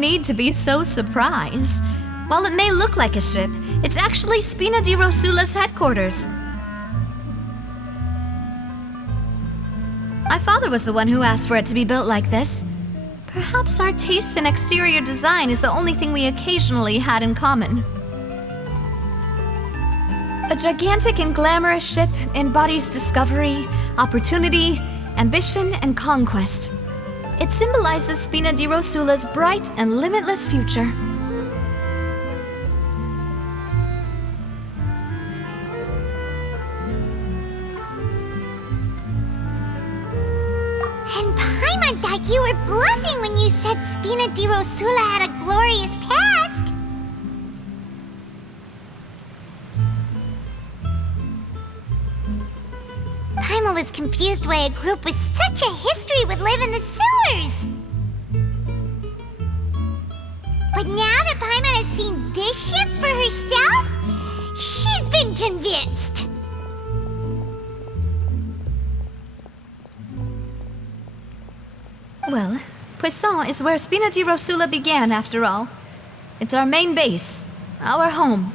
need to be so surprised. While it may look like a ship, it's actually Spina di Rosula's headquarters. My father was the one who asked for it to be built like this. Perhaps our taste in exterior design is the only thing we occasionally had in common. A gigantic and glamorous ship embodies discovery, opportunity, ambition, and conquest. It symbolizes Spina di Rosula's bright and limitless future. And Paimon thought you were bluffing when you said Spina di Rosula had a glorious past. Paimon was confused why a group with such a history would live in the sewers. But now that Paimon has seen this ship for herself, she's been convinced. Well, Poisson is where Spina di Rosula began, after all. It's our main base, our home.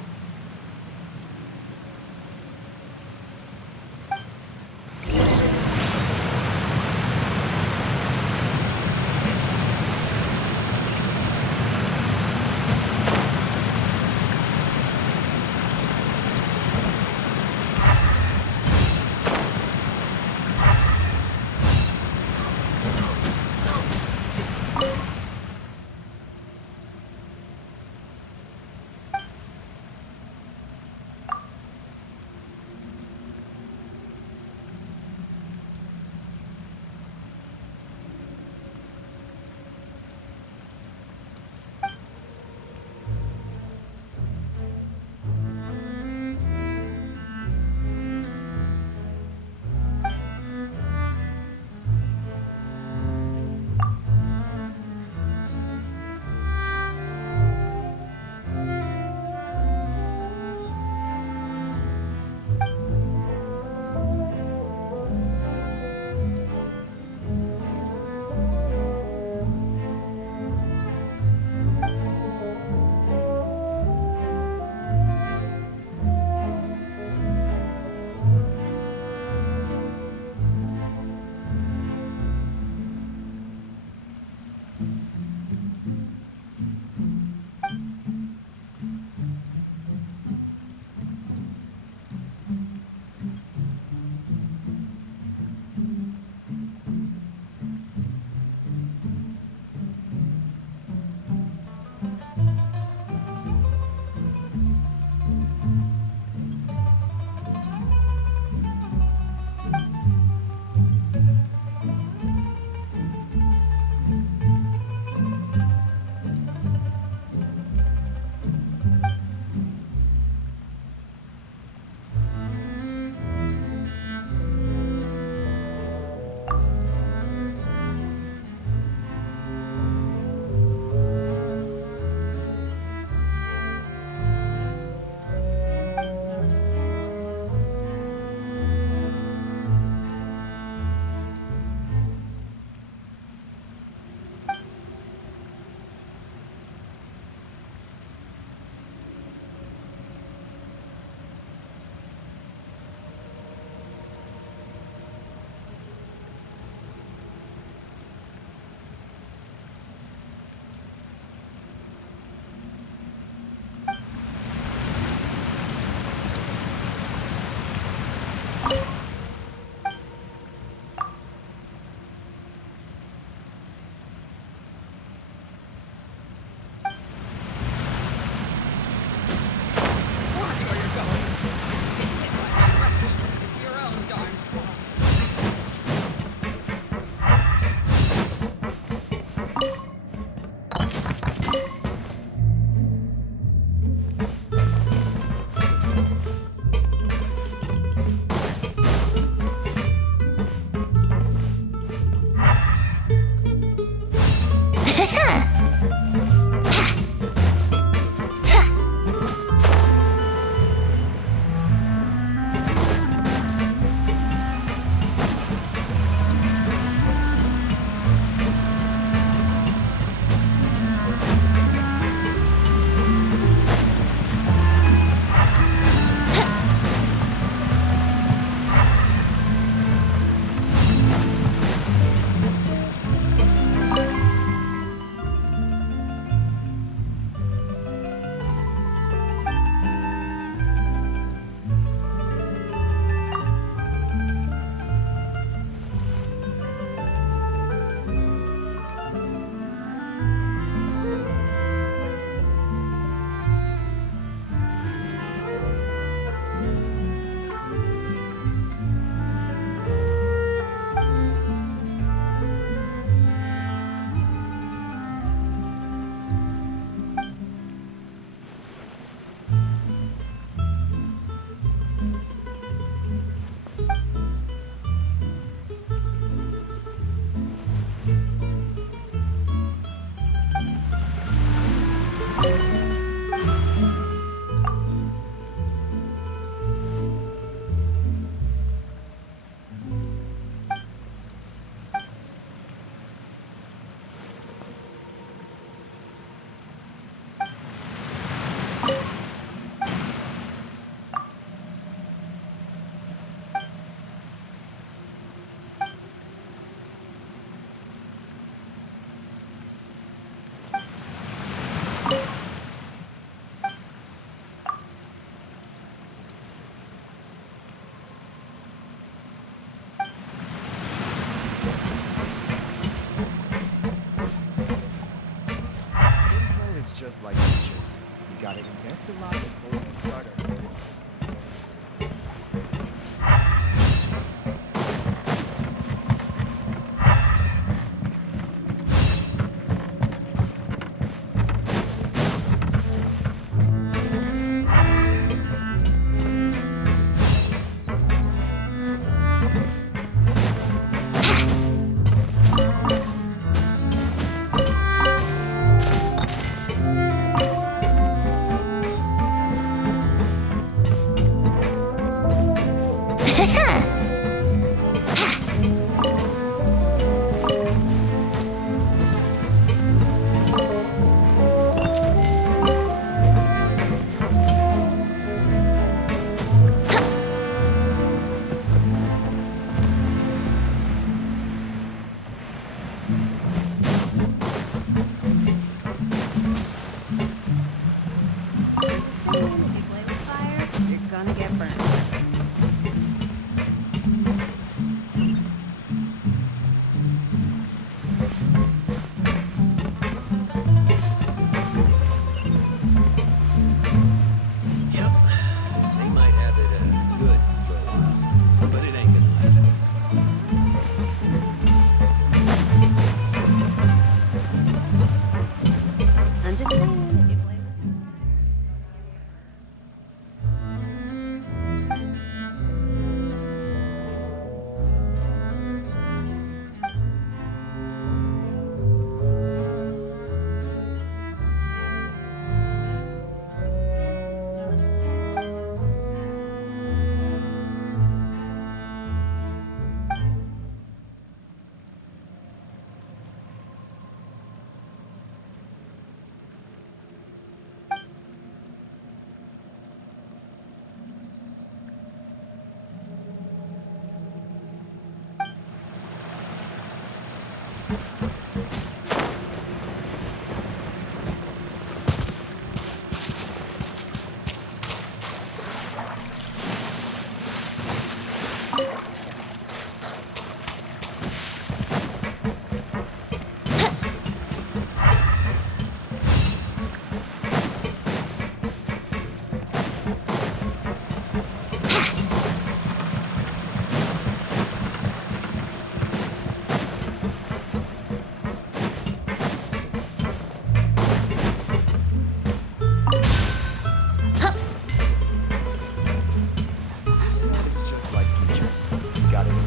like teachers. We gotta invest a lot before we can start our...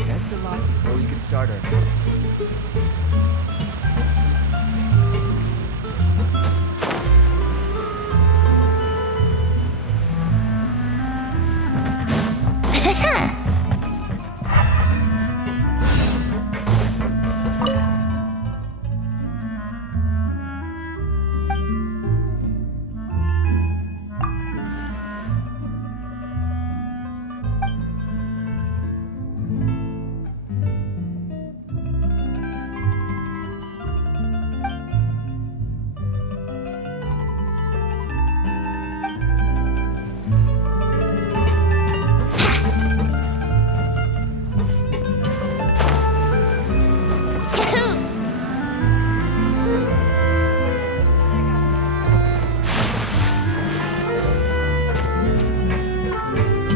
Invest a lot before we can start our...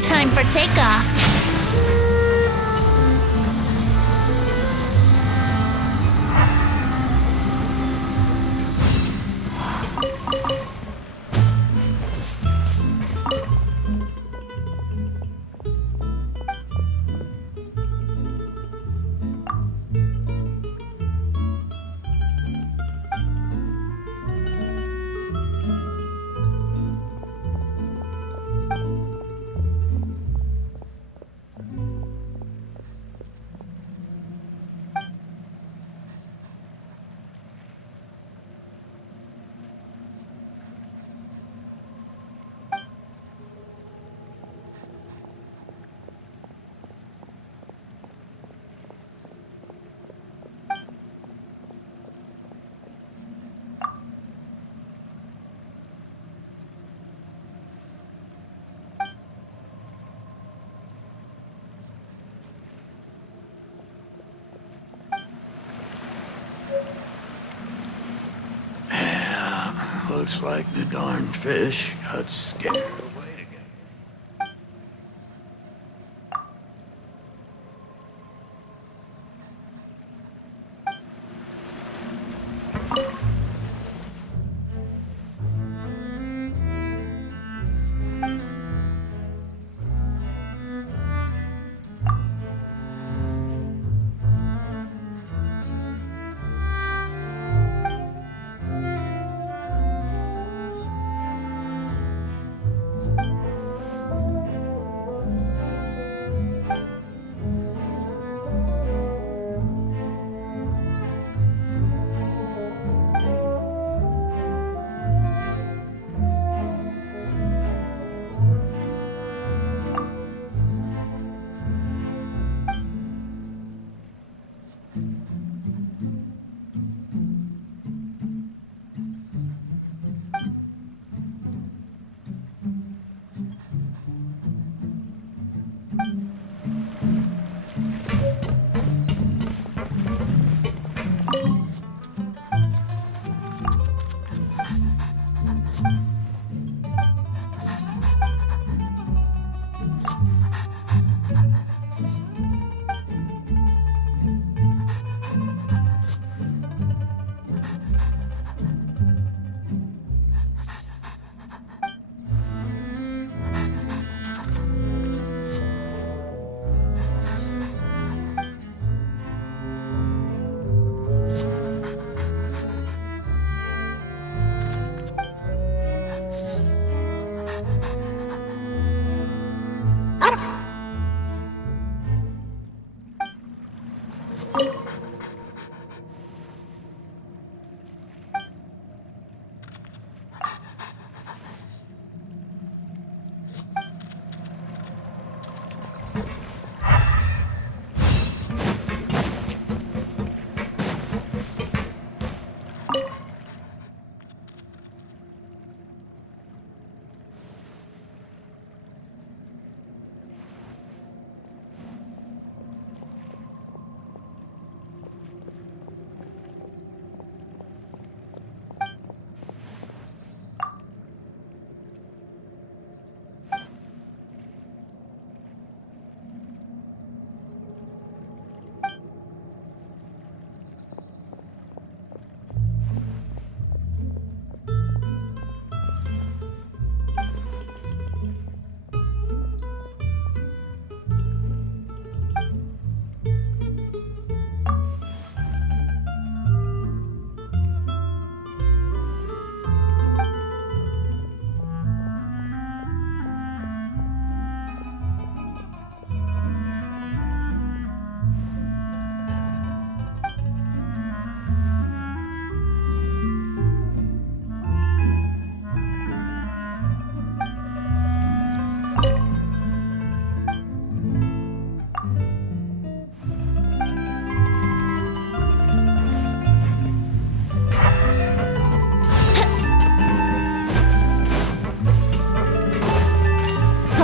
Time for takeoff. Looks like the darn fish got scared away again.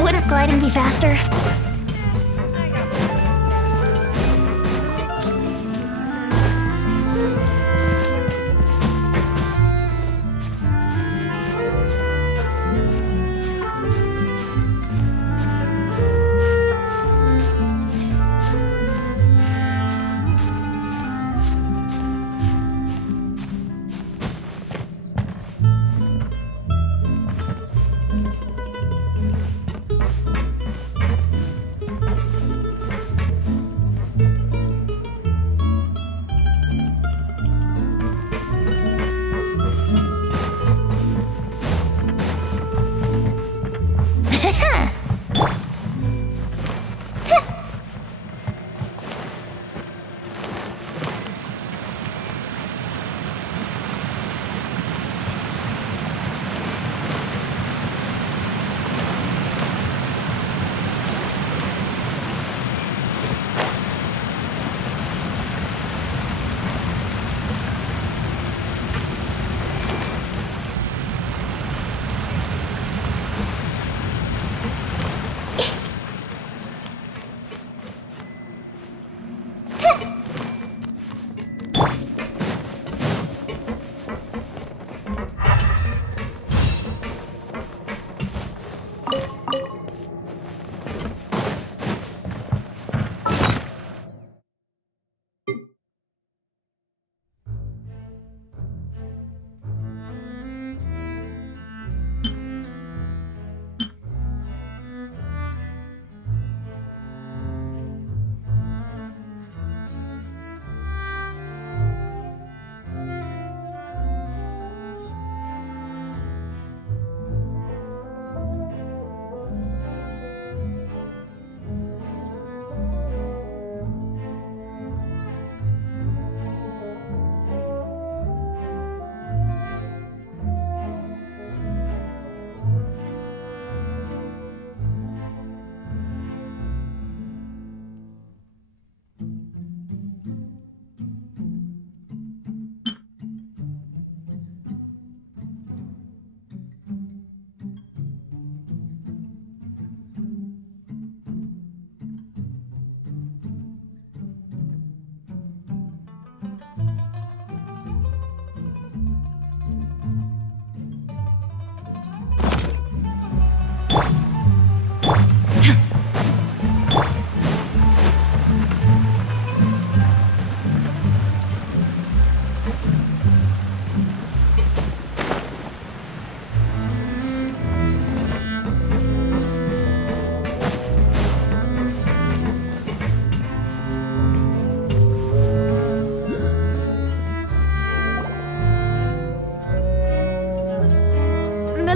Wouldn't gliding be faster?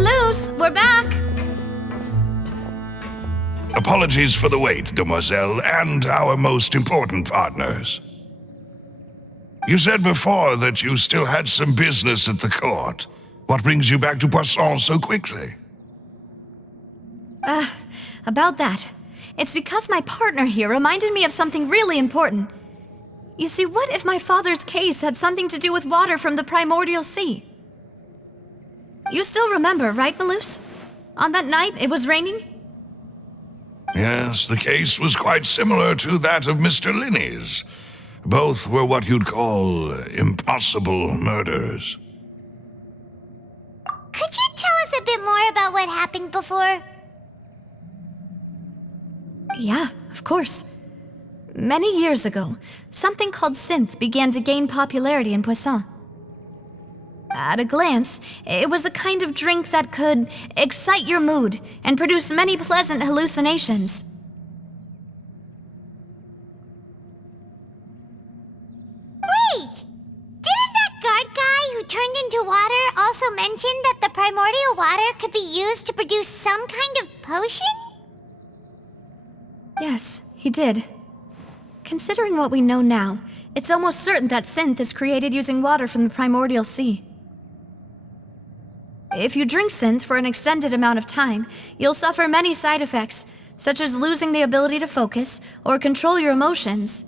Melus, we're back! Apologies for the wait, demoiselle, and our most important partners. You said before that you still had some business at the court. What brings you back to Poisson so quickly? About that. It's because my partner here reminded me of something really important. You see, what if my father's case had something to do with water from the primordial sea? You still remember, right, Melus? On that night, it was raining? Yes, the case was quite similar to that of Mr. Linney's. Both were what you'd call impossible murders. Could you tell us a bit more about what happened before? Yeah, of course. Many years ago, something called synth began to gain popularity in Poisson. At a glance, it was a kind of drink that could excite your mood and produce many pleasant hallucinations. Wait! Didn't that guard guy who turned into water also mention that the primordial water could be used to produce some kind of potion? Yes, he did. Considering what we know now, it's almost certain that synth is created using water from the primordial sea. If you drink synth for an extended amount of time, you'll suffer many side effects, such as losing the ability to focus or control your emotions.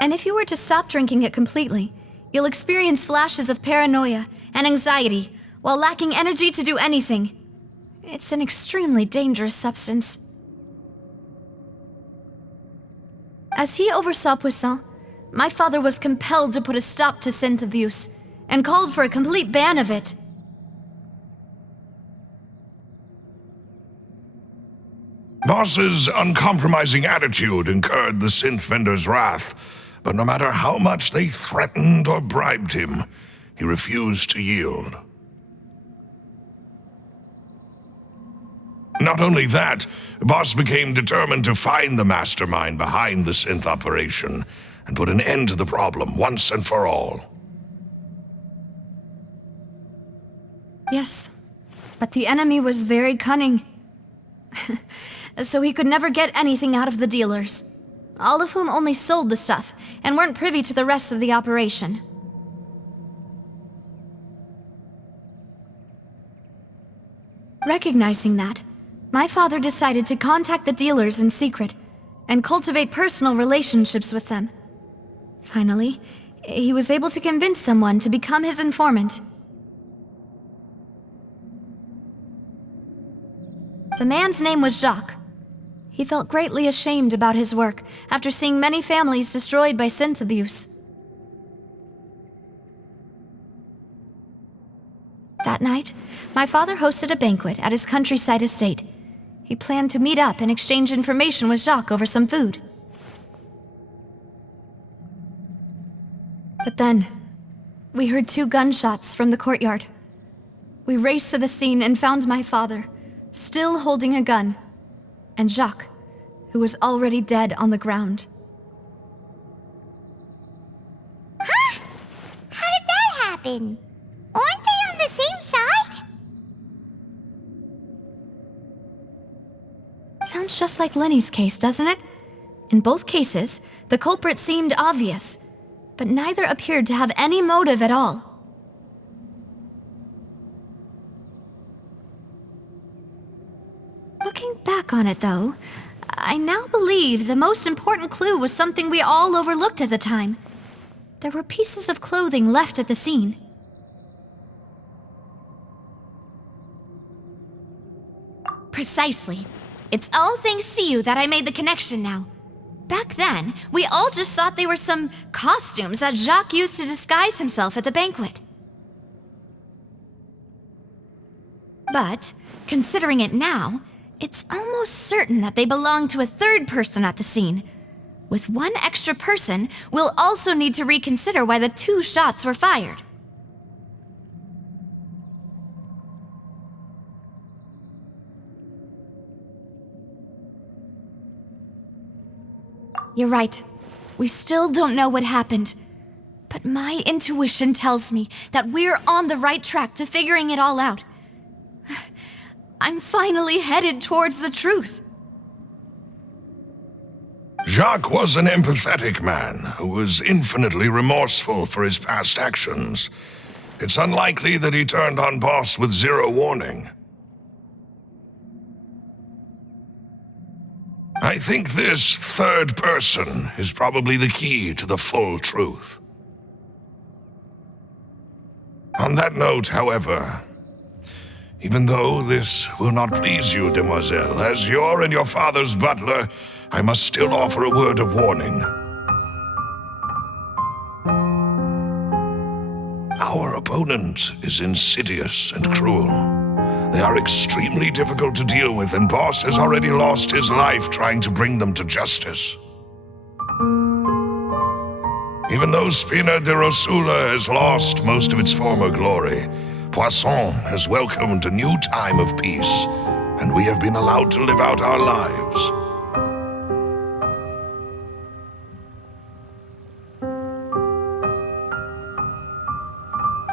And if you were to stop drinking it completely, you'll experience flashes of paranoia and anxiety while lacking energy to do anything. It's an extremely dangerous substance. As he oversaw Poisson, my father was compelled to put a stop to synth abuse and called for a complete ban of it. Boss's uncompromising attitude incurred the synth vendor's wrath, but no matter how much they threatened or bribed him, he refused to yield. Not only that, Boss became determined to find the mastermind behind the synth operation and put an end to the problem once and for all. Yes, but the enemy was very cunning. So he could never get anything out of the dealers, all of whom only sold the stuff and weren't privy to the rest of the operation. Recognizing that, my father decided to contact the dealers in secret and cultivate personal relationships with them. Finally, he was able to convince someone to become his informant. The man's name was Jacques. He felt greatly ashamed about his work after seeing many families destroyed by synth abuse. That night, my father hosted a banquet at his countryside estate. He planned to meet up and exchange information with Jacques over some food. But then, we heard 2 gunshots from the courtyard. We raced to the scene and found my father, still holding a gun, and Jacques, who was already dead on the ground. Huh? How did that happen? Aren't they on the same side? Sounds just like Lenny's case, doesn't it? In both cases, the culprit seemed obvious, but neither appeared to have any motive at all. Looking back on it, though, I now believe the most important clue was something we all overlooked at the time. There were pieces of clothing left at the scene. Precisely. It's all thanks to you that I made the connection now. Back then, we all just thought they were some costumes that Jacques used to disguise himself at the banquet. But, considering it now, it's almost certain that they belong to a third person at the scene. With one extra person, we'll also need to reconsider why the 2 shots were fired. You're right. We still don't know what happened. But my intuition tells me that we're on the right track to figuring it all out. I'm finally headed towards the truth. Jacques was an empathetic man who was infinitely remorseful for his past actions. It's unlikely that he turned on Boss with zero warning. I think this third person is probably the key to the full truth. On that note, however, even though this will not please you, demoiselle, as your and your father's butler, I must still offer a word of warning. Our opponent is insidious and cruel. They are extremely difficult to deal with, and Boss has already lost his life trying to bring them to justice. Even though Spina de Rosula has lost most of its former glory, Poisson has welcomed a new time of peace, and we have been allowed to live out our lives.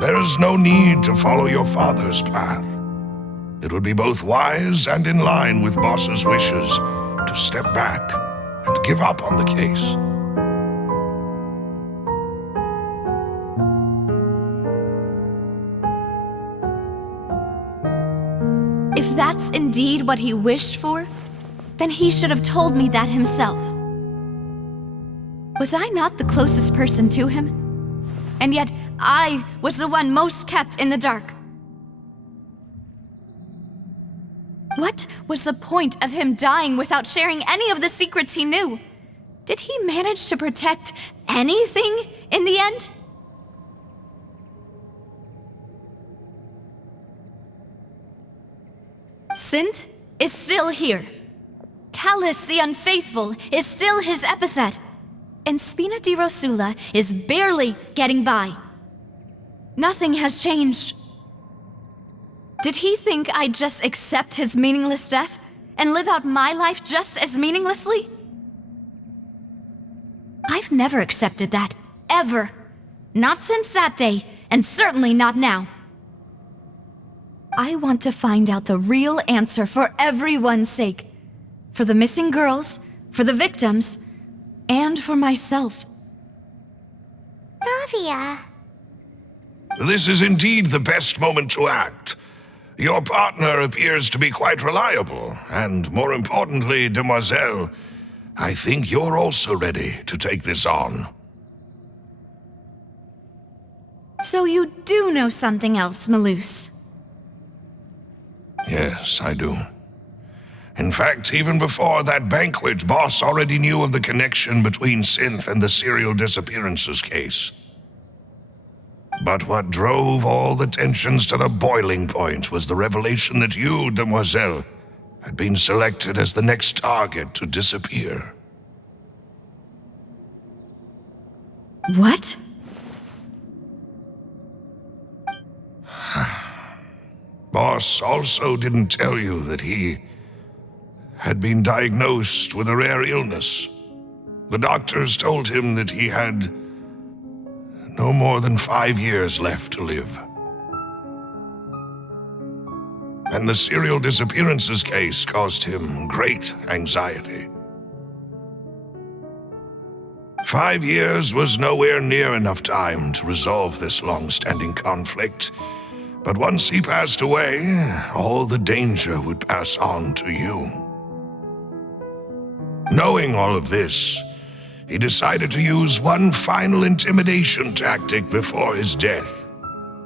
There is no need to follow your father's path. It would be both wise and in line with Boss's wishes to step back and give up on the case. If that's indeed what he wished for, then he should have told me that himself. Was I not the closest person to him? And yet, I was the one most kept in the dark. What was the point of him dying without sharing any of the secrets he knew? Did he manage to protect anything in the end? Synth is still here. Callus the Unfaithful is still his epithet. And Spina di Rosula is barely getting by. Nothing has changed. Did he think I'd just accept his meaningless death and live out my life just as meaninglessly? I've never accepted that, ever. Not since that day, and certainly not now. I want to find out the real answer for everyone's sake. For the missing girls, for the victims, and for myself. Navia. This is indeed the best moment to act. Your partner appears to be quite reliable, and more importantly, demoiselle, I think you're also ready to take this on. So you do know something else, Maloose? Yes, I do. In fact, even before that banquet, Boss already knew of the connection between Synth and the serial disappearances case. But what drove all the tensions to the boiling point was the revelation that you, demoiselle, had been selected as the next target to disappear. What? Boss also didn't tell you that he had been diagnosed with a rare illness. The doctors told him that he had no more than 5 years left to live. And the serial disappearances case caused him great anxiety. 5 years was nowhere near enough time to resolve this long-standing conflict. But once he passed away, all the danger would pass on to you. Knowing all of this, he decided to use one final intimidation tactic before his death.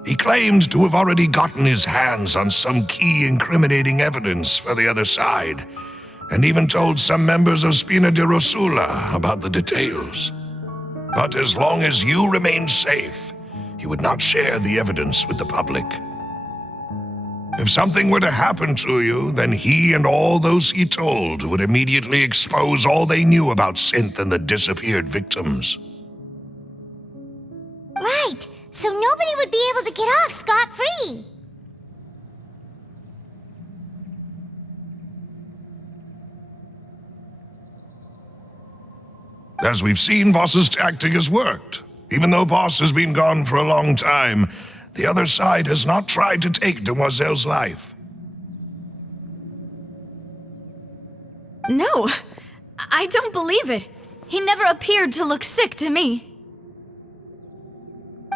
He claimed to have already gotten his hands on some key incriminating evidence for the other side, and even told some members of Spina de Rosula about the details. But as long as you remained safe, he would not share the evidence with the public. If something were to happen to you, then he and all those he told would immediately expose all they knew about Synth and the disappeared victims. Right, so nobody would be able to get off scot-free. As we've seen, Boss's tactic has worked. Even though Boss has been gone for a long time, the other side has not tried to take Demoiselle's life. No, I don't believe it. He never appeared to look sick to me.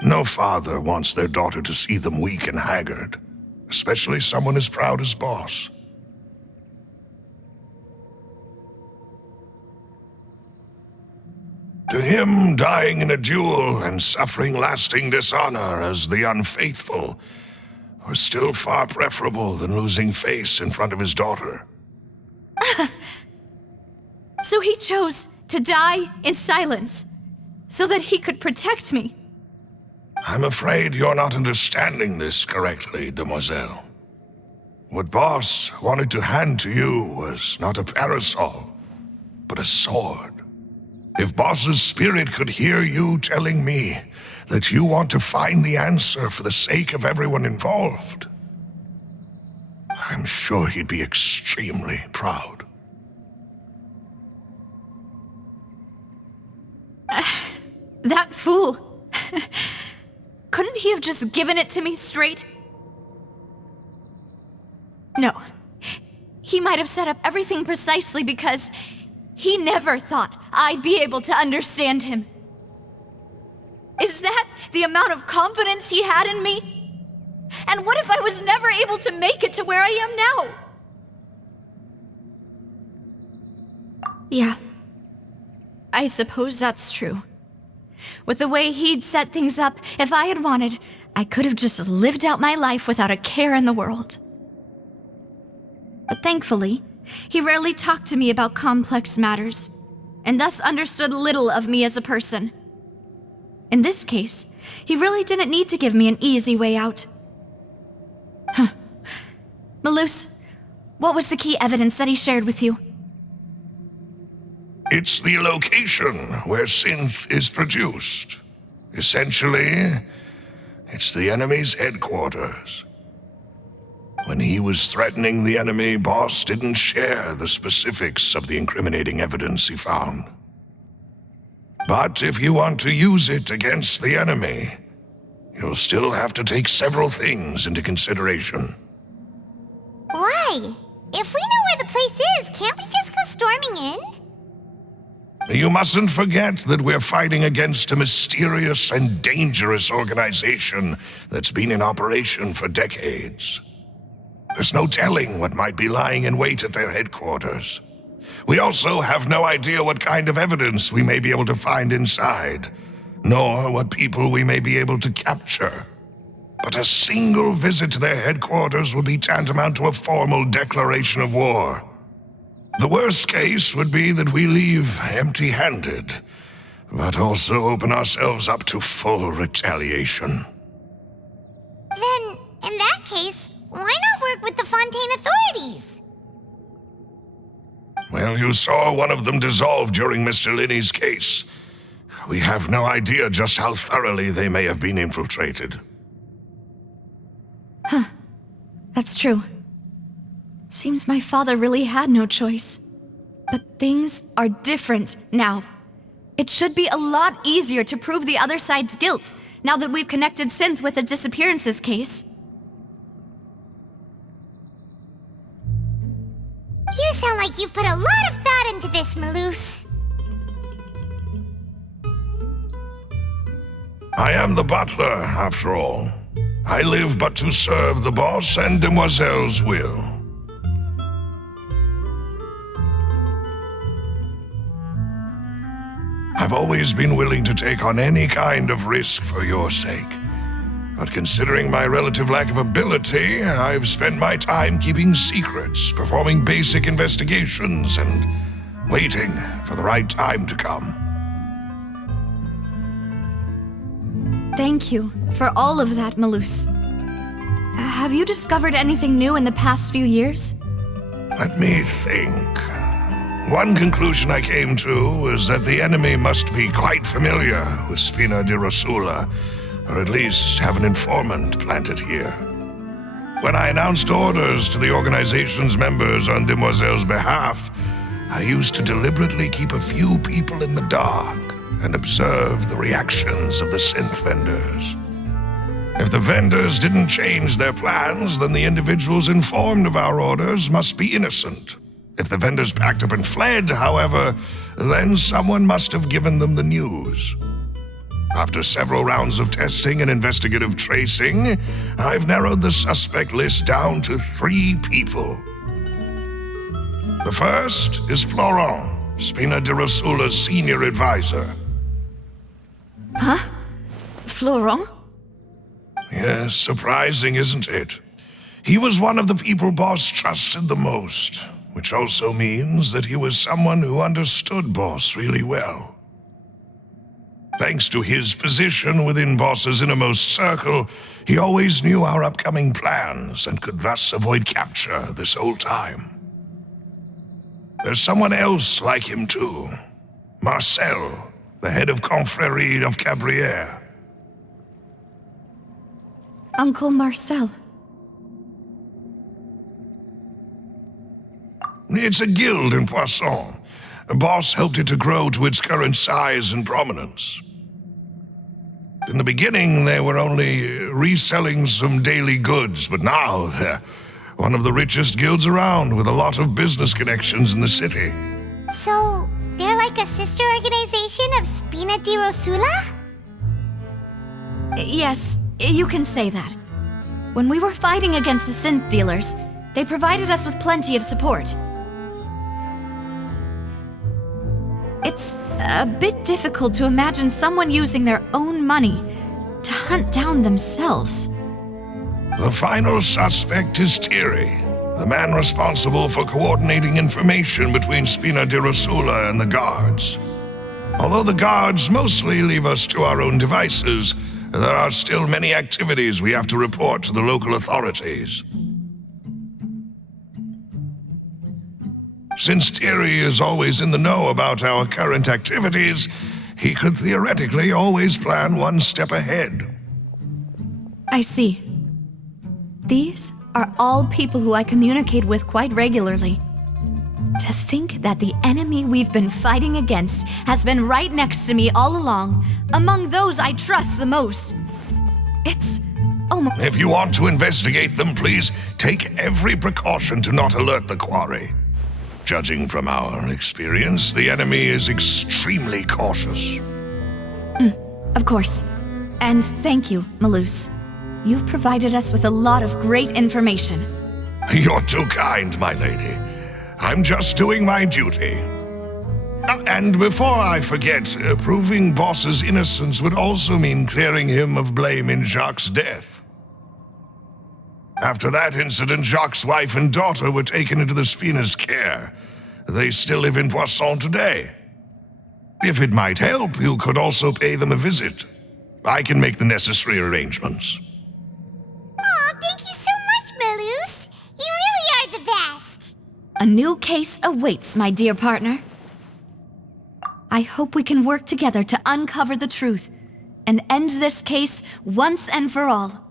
No father wants their daughter to see them weak and haggard, especially someone as proud as Boss. To him, dying in a duel and suffering lasting dishonor as the unfaithful were still far preferable than losing face in front of his daughter. So he chose to die in silence, so that he could protect me. I'm afraid you're not understanding this correctly, Demoiselle. What Boss wanted to hand to you was not a parasol, but a sword. If Boss's spirit could hear you telling me that you want to find the answer for the sake of everyone involved, I'm sure he'd be extremely proud. That fool. Couldn't he have just given it to me straight? No. He might have set up everything precisely because he never thought I'd be able to understand him. Is that the amount of confidence he had in me? And what if I was never able to make it to where I am now? Yeah. I suppose that's true. With the way he'd set things up, if I had wanted, I could have just lived out my life without a care in the world. But thankfully, he rarely talked to me about complex matters, and thus understood little of me as a person. In this case, he really didn't need to give me an easy way out. Malus, what was the key evidence that he shared with you? It's the location where synth is produced. Essentially, it's the enemy's headquarters. When he was threatening the enemy, Boss didn't share the specifics of the incriminating evidence he found. But if you want to use it against the enemy, you'll still have to take several things into consideration. Why? If we know where the place is, can't we just go storming in? You mustn't forget that we're fighting against a mysterious and dangerous organization that's been in operation for decades. There's no telling what might be lying in wait at their headquarters. We also have no idea what kind of evidence we may be able to find inside, nor what people we may be able to capture. But a single visit to their headquarters would be tantamount to a formal declaration of war. The worst case would be that we leave empty-handed, but also open ourselves up to full retaliation. Then, in that case, why not work with the Fontaine authorities? Well, you saw one of them dissolve during Mr. Linney's case. We have no idea just how thoroughly they may have been infiltrated. That's true. Seems my father really had no choice. But things are different now. It should be a lot easier to prove the other side's guilt, now that we've connected Synth with the disappearances case. You sound like you've put a lot of thought into this, Malus. I am the butler, after all. I live but to serve the boss and Demoiselle's will. I've always been willing to take on any kind of risk for your sake. But considering my relative lack of ability, I've spent my time keeping secrets, performing basic investigations, and waiting for the right time to come. Thank you for all of that, Malus. Have you discovered anything new in the past few years? Let me think. One conclusion I came to was that the enemy must be quite familiar with Spina di Rosula, or at least have an informant planted here. When I announced orders to the organization's members on Demoiselle's behalf, I used to deliberately keep a few people in the dark, and observe the reactions of the synth vendors. If the vendors didn't change their plans, then the individuals informed of our orders must be innocent. If the vendors packed up and fled, however, then someone must have given them the news. After several rounds of testing and investigative tracing, I've narrowed the suspect list down to 3 people. The first is Florent, Spina di Rosula's senior advisor. Huh? Florent? Yes, surprising, isn't it? He was one of the people Boss trusted the most, which also means that he was someone who understood Boss really well. Thanks to his position within Boss's innermost circle, he always knew our upcoming plans and could thus avoid capture this whole time. There's someone else like him too. Marcel, the head of Confrérie of Cabrières. Uncle Marcel. It's a guild in Poisson. Boss helped it to grow to its current size and prominence. In the beginning, they were only reselling some daily goods, but now they're one of the richest guilds around with a lot of business connections in the city. So, they're like a sister organization of Spina di Rosula? Yes, you can say that. When we were fighting against the synth dealers, they provided us with plenty of support. It's a bit difficult to imagine someone using their own money to hunt down themselves. The final suspect is Thierry, the man responsible for coordinating information between Spina di Rosula and the guards. Although the guards mostly leave us to our own devices, there are still many activities we have to report to the local authorities. Since Thierry is always in the know about our current activities, he could theoretically always plan one step ahead. I see. These are all people who I communicate with quite regularly. To think that the enemy we've been fighting against has been right next to me all along, among those I trust the most. It's almost... If you want to investigate them, please take every precaution to not alert the quarry. Judging from our experience, the enemy is extremely cautious. Of course. And thank you, Malus. You've provided us with a lot of great information. You're too kind, my lady. I'm just doing my duty. And before I forget, proving Boss's innocence would also mean clearing him of blame in Jacques' death. After that incident, Jacques' wife and daughter were taken into the Spina's care. They still live in Poisson today. If it might help, you could also pay them a visit. I can make the necessary arrangements. Aw, thank you so much, Malus. You really are the best. A new case awaits, my dear partner. I hope we can work together to uncover the truth and end this case once and for all.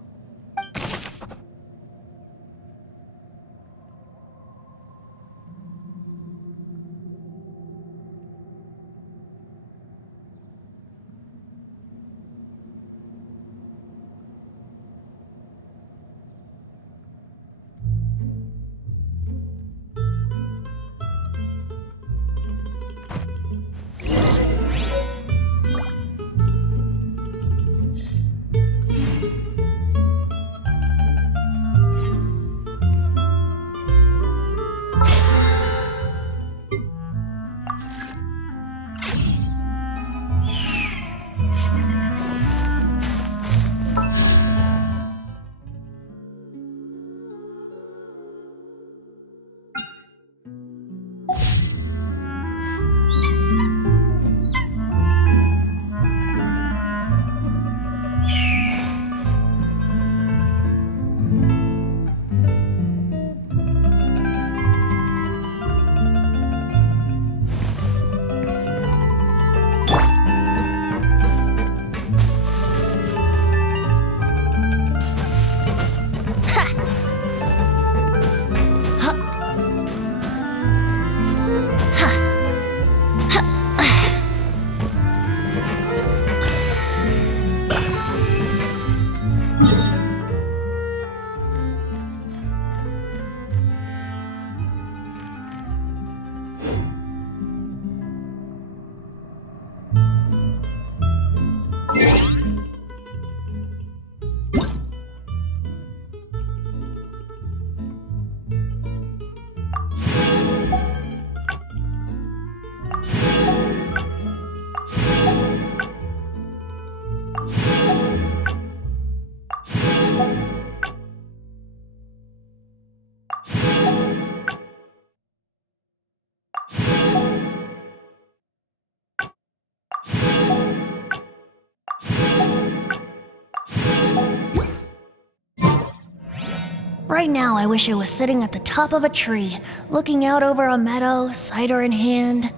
Right now, I wish I was sitting at the top of a tree, looking out over a meadow, cider in hand.